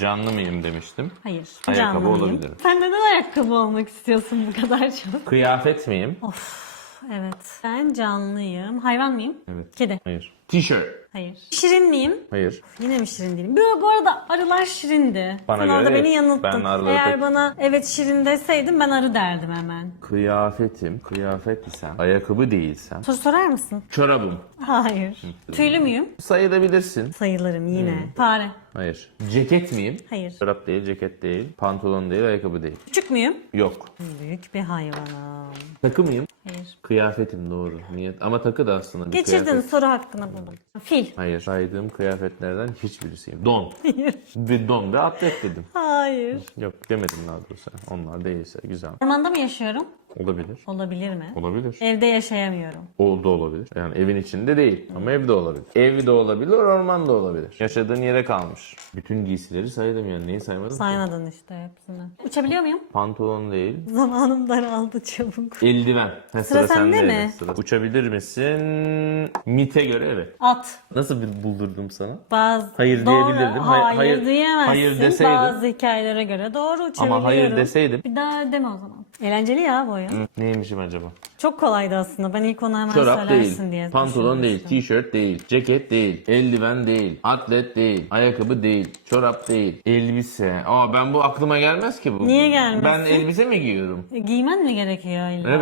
Canlı mıyım demiştim. Hayır. Ayakkabı canlı mıyım? olabilirim. Sen neden ayakkabı olmak istiyorsun bu kadar çok? Kıyafet miyim? Of evet. Ben canlıyım. Hayvan mıyım? Evet. Kedi. Hayır. T-shirt. Hayır. Şirin miyim? Hayır. Yine mi şirin değilim? Bu, bu arada arılar şirindi. Bana Sen göre orada değil. beni yanılttın. Ben arıları Eğer pek- bana evet şirin deseydin ben arı derdim hemen. Kıyafetim. Kıyafet isem. Ayakkabı değilsem. Soru sorar mısın? Çorabım. Hayır. Tüylü müyüm? Sayılabilirsin. Sayılırım yine. Fare. Hayır. Ceket miyim? Hayır. Çorap değil, ceket değil. Pantolon değil, ayakkabı değil. Küçük müyüm? Yok. Büyük bir hayvanım. Takı mıyım? Hayır. Kıyafetim doğru. Niyet. Ama takı da aslında bir Geçirdin kıyafet. soru hakkını buldum. Fil. Hayır. Saydığım kıyafetlerden hiçbirisiyim. Don. Hayır. Bir don ve atlet dedim. Hayır. Yok demedim daha doğrusu. Onlar değilse güzel. Ormanda mı yaşıyorum? Olabilir. Olabilir mi? Olabilir. Evde yaşayamıyorum. O da olabilir. Yani evin içinde değil ama evde olabilir. Ev de olabilir, orman da olabilir. Yaşadığın yere kalmış. Bütün giysileri saydım yani. Neyi saymadın? ki? Saymadın işte hepsini. Uçabiliyor muyum? Pantolon değil. Zamanım daraldı çabuk. Eldiven. Ha, Sıra sende mi? sıra. Uçabilir misin? MIT'e göre evet. At. Nasıl bir buldurdum sana? Bazı Hayır doğru, diyebilirdim. Hay- Hayır, hayır- diyemezsin. hayır deseydim. Bazı hikayelere göre doğru uçabiliyorum. Ama hayır deseydim. Bir daha deme o zaman. Eğlenceli ya bu oyun. Hı, Neymişim acaba? Çok kolaydı aslında. Ben ilk onu hemen Çorap söylersin değil, diye pantolon değil, düşünmüştüm. tişört değil, ceket değil, eldiven değil, atlet değil, ayakkabı değil, çorap değil, elbise. Aa ben bu aklıma gelmez ki bu. Niye gelmesin? Ben elbise mi giyiyorum? Giymen mi gerekiyor illa? Evet.